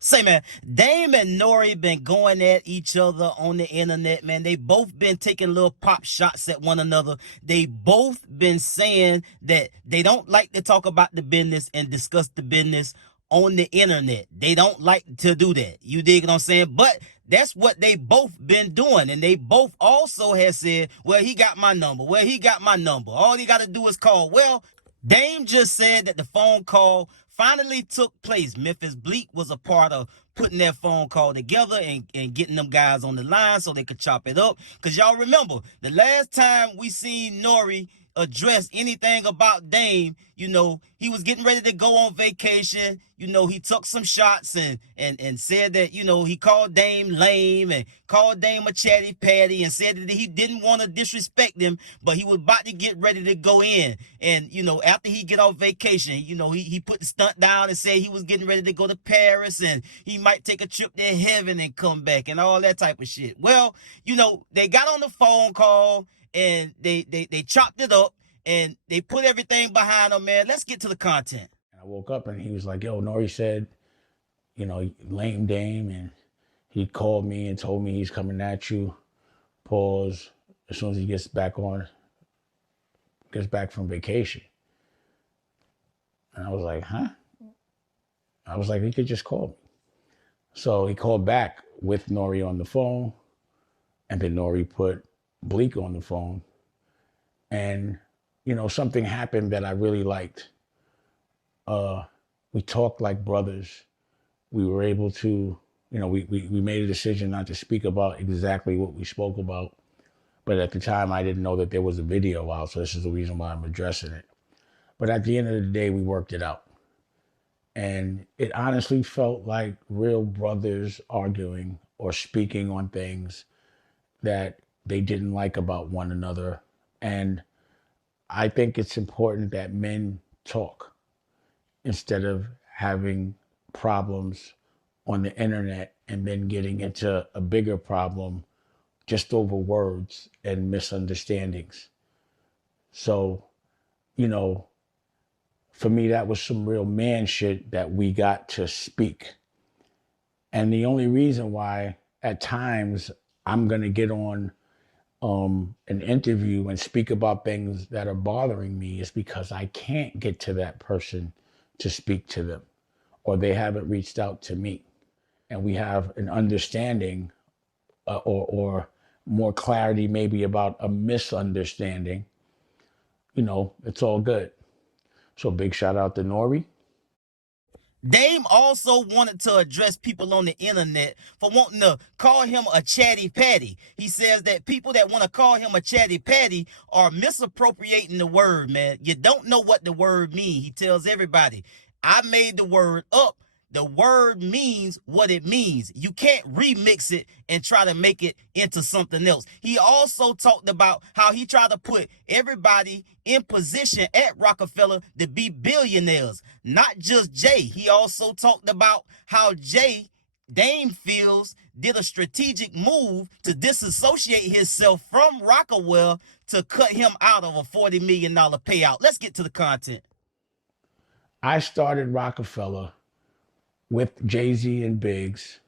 Say, man, Dame and N.O.R.E been going at each other on the internet, man. They both been taking little pop shots at one another. They both been saying that they don't like to talk about the business and discuss the business on the internet. They don't like to do that. You dig what I'm saying? But that's what they both been doing. And they both also have said, well, he got my number. Well, he got my number. All he got to do is call. Well, Dame just said that the phone call finally took place. Memphis Bleek was a part of putting that phone call together and getting them guys on the line so they could chop it up. Because y'all remember, the last time we seen N.O.R.E address anything about Dame, you know, he was getting ready to go on vacation. You know, he took some shots and said that, you know, he called Dame lame and called Dame a chatty patty and said that he didn't want to disrespect him, but he was about to get ready to go in. And, you know, after he get off vacation, you know, he put the stunt down and said he was getting ready to go to Paris and he might take a trip to heaven and come back and all that type of shit. Well, you know, they got on the phone call and they chopped it up and they put everything behind them, man. Let's get to the content. I woke up and he was like, yo, N.O.R.E said, you know, lame Dame, and he called me and told me he's coming at you. Pause. As soon as he gets back from vacation. And I was like, huh? I was like, he could just call me. So he called back with N.O.R.E on the phone, and then N.O.R.E put Bleek on the phone. And, you know, something happened that I really liked. We talked like brothers. We were able to, you know, we made a decision not to speak about exactly what we spoke about. But at the time, I didn't know that there was a video out, so this is the reason why I'm addressing it. But at the end of the day, we worked it out. And it honestly felt like real brothers arguing or speaking on things that they didn't like about one another. And I think it's important that men talk instead of having problems on the internet and then getting into a bigger problem just over words and misunderstandings. So, you know, for me, that was some real man shit that we got to speak. And the only reason why at times I'm going to get on an interview and speak about things that are bothering me is because I can't get to that person to speak to them, or they haven't reached out to me. And we have an understanding or more clarity maybe about a misunderstanding. You know, it's all good. So big shout out to N.O.R.E. Dame also wanted to address people on the internet for wanting to call him a chatty patty. He says that people that want to call him a chatty patty are misappropriating the word, man. You don't know what the word means. He tells everybody, I made the word up. The word means what it means. You can't remix it and try to make it into something else. He also talked about how he tried to put everybody in position at Roc-A-Fella to be billionaires, not just Jay. He also talked about how Dame feels did a strategic move to disassociate himself from Roc-A-Fella to cut him out of a $40 million payout. Let's get to the content. I started Roc-A-Fella with JayZ and Biggs,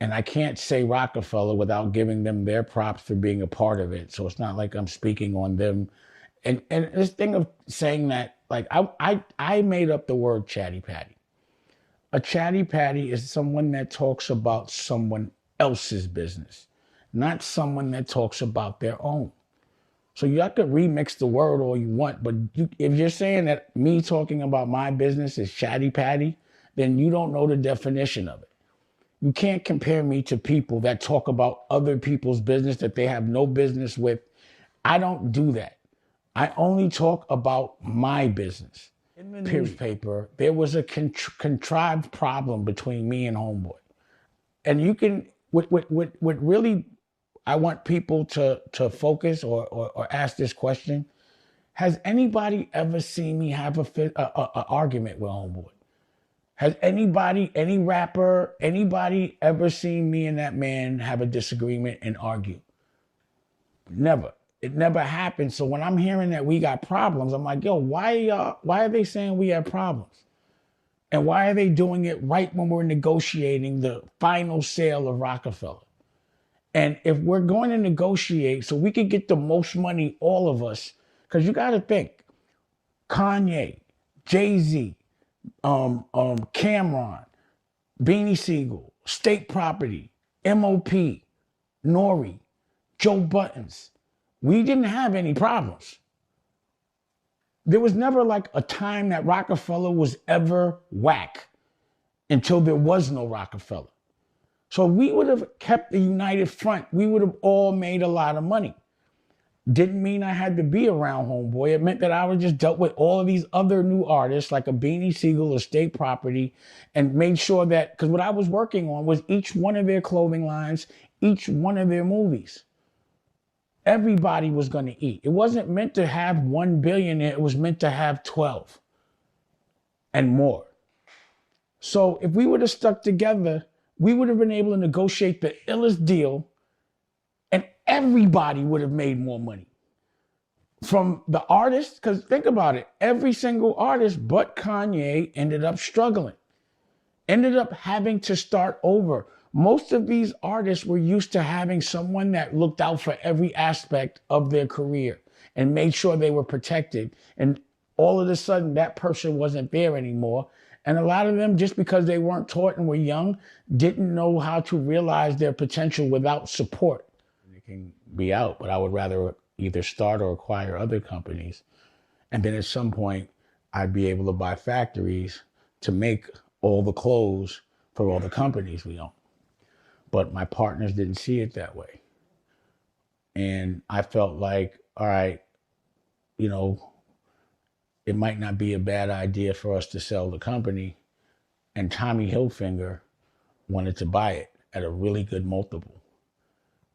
and I can't say Roc-A-Fella without giving them their props for being a part of it. So it's not like I'm speaking on them. And this thing of saying that, like, I made up the word chatty patty. A chatty patty is someone that talks about someone else's business, not someone that talks about their own. So you have to remix the word all you want, but if you're saying that me talking about my business is chatty patty, then you don't know the definition of it. You can't compare me to people that talk about other people's business that they have no business with. I don't do that. I only talk about my business. In the newspaper, there was a contrived problem between me and Homeboy. And you can, what really, I want people to focus or ask this question. Has anybody ever seen me have a argument with Homeboy? Has anybody, any rapper, anybody ever seen me and that man have a disagreement and argue? Never. It never happened. So when I'm hearing that we got problems, I'm like, yo, why are they saying we have problems? And why are they doing it right when we're negotiating the final sale of Roc-A-Fella? And if we're going to negotiate so we can get the most money, all of us, because you got to think, Kanye, JayZ, Cameron, Beanie Siegel, State Property, MOP, N.O.R.E, Joe Buttons. We didn't have any problems. There was never like a time that Roc-A-Fella was ever whack until there was no Roc-A-Fella. So we would have kept the united front. We would have all made a lot of money. Didn't mean I had to be around Homeboy. It meant that I would just dealt with all of these other new artists like a Beanie Siegel or State Property and made sure that, because what I was working on was each one of their clothing lines, each one of their movies. Everybody was going to eat. It wasn't meant to have 1 billionaire. It was meant to have 12 and more. So if we would have stuck together, we would have been able to negotiate the illest deal and everybody would have made more money. From the artists, because think about it, every single artist but Kanye ended up struggling, ended up having to start over. Most of these artists were used to having someone that looked out for every aspect of their career and made sure they were protected. And all of a sudden, that person wasn't there anymore. And a lot of them, just because they weren't taught and were young, didn't know how to realize their potential without support. It can be out, but I would rather either start or acquire other companies. And then at some point, I'd be able to buy factories to make all the clothes for all the companies we own. But my partners didn't see it that way. And I felt like, all right, you know, it might not be a bad idea for us to sell the company. And Tommy Hilfiger wanted to buy it at a really good multiple.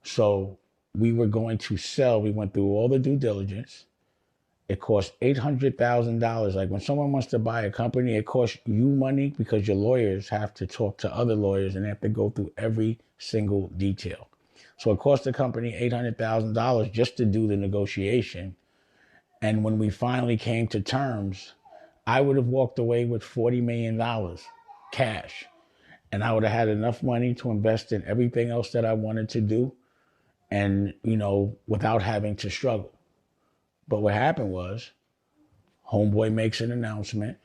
So we were going to sell. We went through all the due diligence. It cost $800,000. Like when someone wants to buy a company, it costs you money because your lawyers have to talk to other lawyers and they have to go through every single detail. So it cost the company $800,000 just to do the negotiation. And when we finally came to terms, I would have walked away with $40 million cash. And I would have had enough money to invest in everything else that I wanted to do and, you know, without having to struggle. But what happened was, Homeboy makes an announcement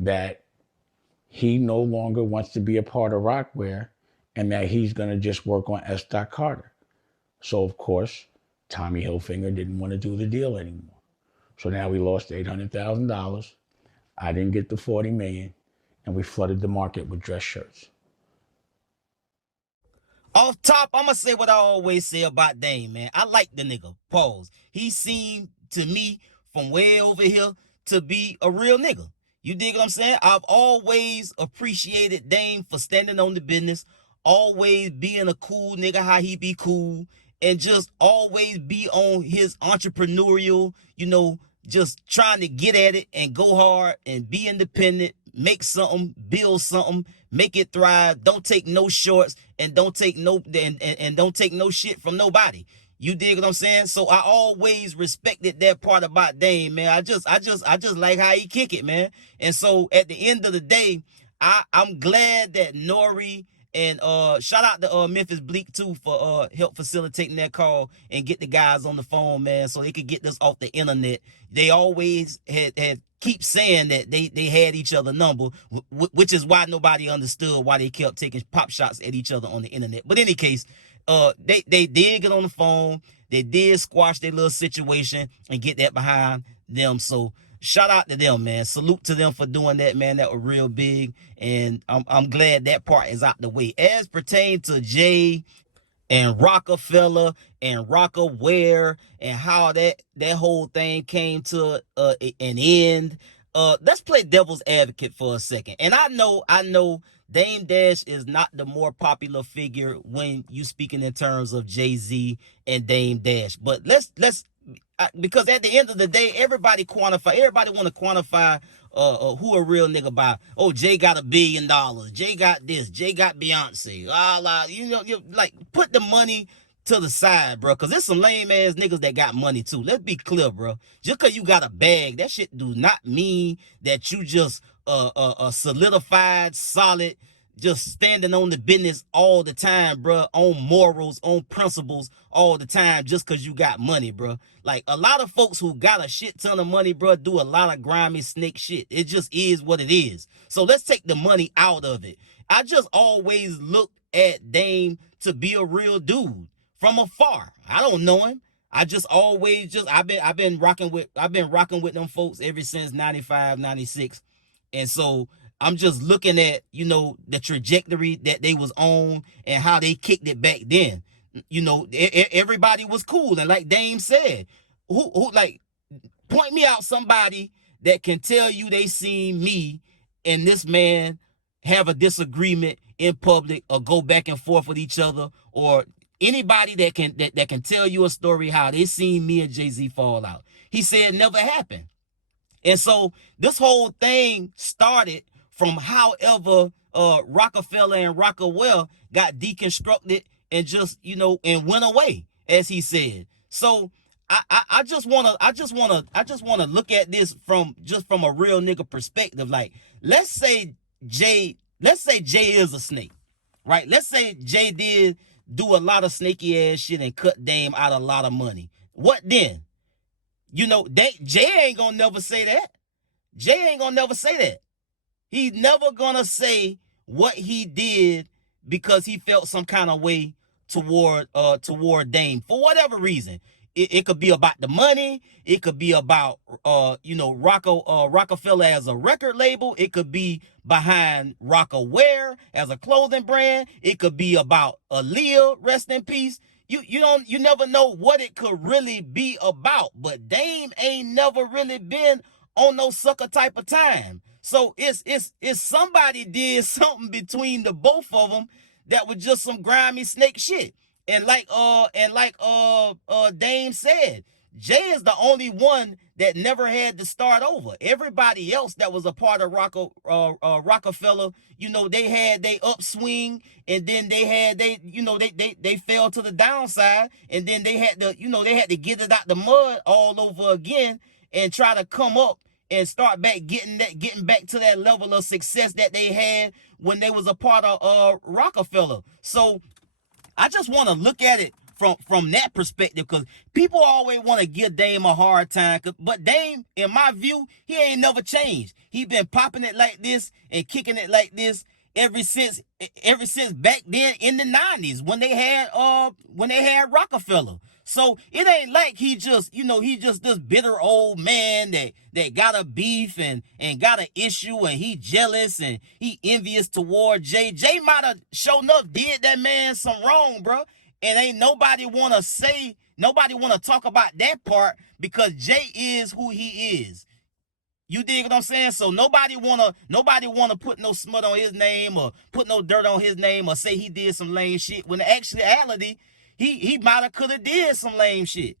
that he no longer wants to be a part of Rockwear and that he's going to just work on S. Carter. So, of course, Tommy Hilfiger didn't want to do the deal anymore. So now we lost $800,000. I didn't get the $40 million, and we flooded the market with dress shirts. Off top, I'ma say what I always say about Dame, man. I like the nigga. Pause. He seemed to me from way over here to be a real nigga. You dig what I'm saying? I've always appreciated Dame for standing on the business, always being a cool nigga, how he be cool, and just always be on his entrepreneurial, you know, just trying to get at it and go hard and be independent, make something, build something, make it thrive. Don't take no shorts and don't take no and don't take no shit from nobody. You dig what I'm saying? So I always respected that part about Dame, man. I just like how he kick it, man. And so at the end of the day, I'm glad that N.O.R.E and shout out to Memphis Bleek too for help facilitating that call and get the guys on the phone, man, so they could get this off the internet. They always had keep saying that they had each other number, which is why nobody understood why they kept taking pop shots at each other on the internet. But in any case, they did get on the phone. They did squash their little situation and get that behind them. So shout out to them, man. Salute to them for doing that, man. That was real big. And I'm glad that part is out the way. As pertains to Jay and Roc-A-Fella and Roc-A-Wear and how that whole thing came to an end. Let's play devil's advocate for a second. And I know Dame Dash is not the more popular figure when you speaking in terms of JayZ and Dame Dash. But let's because at the end of the day, everybody want to quantify who a real nigga by. Oh, Jay got $1 billion. Jay got this. Jay got Beyonce. You know, like put the money to the side, bro. Cause there's some lame ass niggas that got money too. Let's be clear, bro. Just cause you got a bag, that shit do not mean that you just a solidified, solid, just standing on the business all the time, bro, on morals, on principles all the time, just because you got money, bro. Like, a lot of folks who got a shit ton of money, bro, do a lot of grimy snake shit. It just is what it is. So let's take the money out of it. I just always looked at Dame to be a real dude from afar. I don't know him. I just always I've been rocking with them folks ever since 95, 96. And so I'm just looking at, the trajectory that they was on and how they kicked it back then. Everybody was cool. And like Dame said, who like, point me out somebody that can tell you they seen me and this man have a disagreement in public or go back and forth with each other, or anybody that can tell you a story how they seen me and JayZ fall out. He said it never happened. And so this whole thing started from however Roc-A-Fella and Roc-A-Well got deconstructed and just, and went away, as he said. So I just wanna look at this from a real nigga perspective. Like, let's say Jay is a snake, right? Let's say Jay did do a lot of snaky ass shit and cut Dame out a lot of money. What then? Jay ain't gonna never say that. Jay ain't gonna never say that. He's never gonna say what he did because he felt some kind of way toward Dame for whatever reason. It could be about the money. It could be about Roc-A-Fella as a record label. It could be behind Roc-A-Wear as a clothing brand. It could be about Aaliyah, rest in peace. You never know what it could really be about. But Dame ain't never really been on no sucker type of time. So it's somebody did something between the both of them that was just some grimy snake shit. And like Dame said, Jay is the only one that never had to start over. Everybody else that was a part of Roc-A-Fella, they had they upswing, and then they fell to the downside, and then they had to get it out the mud all over again and try to come up and start back getting back to that level of success that they had when they was a part of Roc-A-Fella. So I just want to look at it from that perspective, because people always want to give Dame a hard time. But Dame, in my view, he ain't never changed. He been popping it like this and kicking it like this ever since back then in the 90s when they had Roc-A-Fella. So it ain't like he just this bitter old man that got a beef and got an issue, and he jealous and he envious toward Jay. Jay might have shown up did that man some wrong, bro. And ain't nobody want to talk about that part, because Jay is who he is. You dig what I'm saying? So nobody wanna put no smut on his name or put no dirt on his name or say he did some lame shit, when in actuality he might have could have did some lame shit.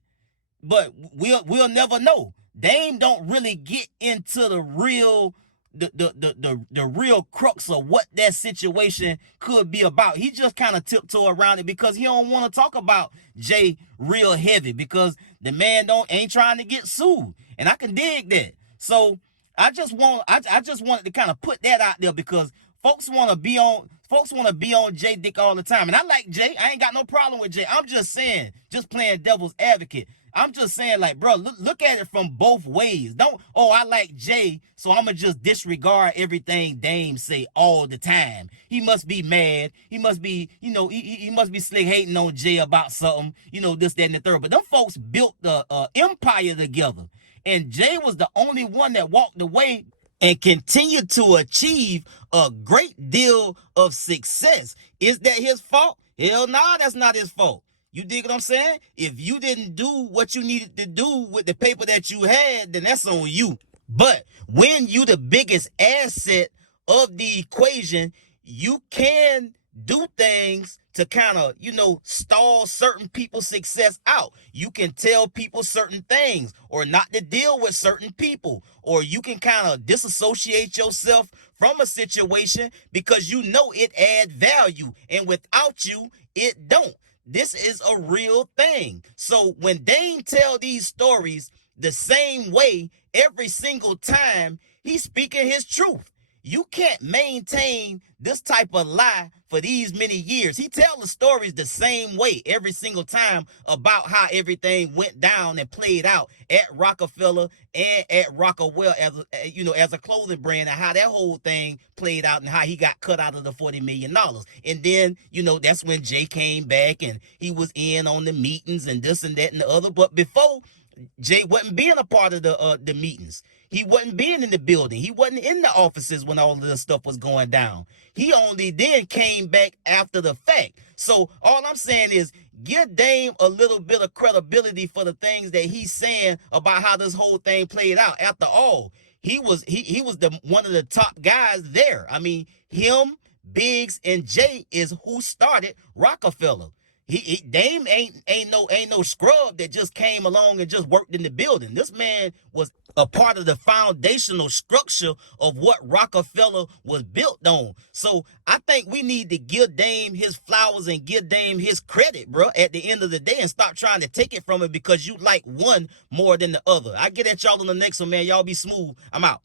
But we'll never know. Dame don't really get into the real real crux of what that situation could be about. He just kind of tiptoe around it because he don't want to talk about Jay real heavy, because the man ain't trying to get sued, and I can dig that. So I just wanted to kind of put that out there, because folks want to be on Jay dick all the time. And I like Jay. I ain't got no problem with Jay. I'm just saying, just playing devil's advocate. I'm just saying, like, bro, look at it from both ways. I like Jay, so I'm going to just disregard everything Dame say all the time. He must be mad. He must be, he must be slick hating on Jay about something, this, that, and the third. But them folks built the empire together. And Jay was the only one that walked away and continued to achieve a great deal of success. Is that his fault? Hell nah, that's not his fault. You dig what I'm saying? If you didn't do what you needed to do with the paper that you had, then that's on you. But when you the biggest asset of the equation, you can do things to kind of, stall certain people's success out. You can tell people certain things, or not to deal with certain people, or you can kind of disassociate yourself from a situation because it adds value, and without you, it don't. This is a real thing. So when Dame tell these stories the same way every single time, he's speaking his truth. you can't maintain this type of lie for these many years. He tells the stories the same way every single time about how everything went down and played out at Roc-A-Fella and at Roc-A-Well as a clothing brand, and how that whole thing played out and how he got cut out of the $40 million. And then, that's when Jay came back and he was in on the meetings and this and that and the other. But before, Jay wasn't being a part of the meetings. He wasn't being in the building. He wasn't in the offices when all of this stuff was going down. He only then came back after the fact. So all I'm saying is give Dame a little bit of credibility for the things that he's saying about how this whole thing played out. After all, he was one of the top guys there. I mean, him, Biggs, and Jay is who started Roc-A-Fella. Dame ain't no scrub that just came along and just worked in the building. This man was a part of the foundational structure of what Roc-A-Fella was built on. So I think we need to give Dame his flowers and give Dame his credit, bro, at the end of the day, and stop trying to take it from him because you like one more than the other. I get at y'all on the next one, man. Y'all be smooth. I'm out.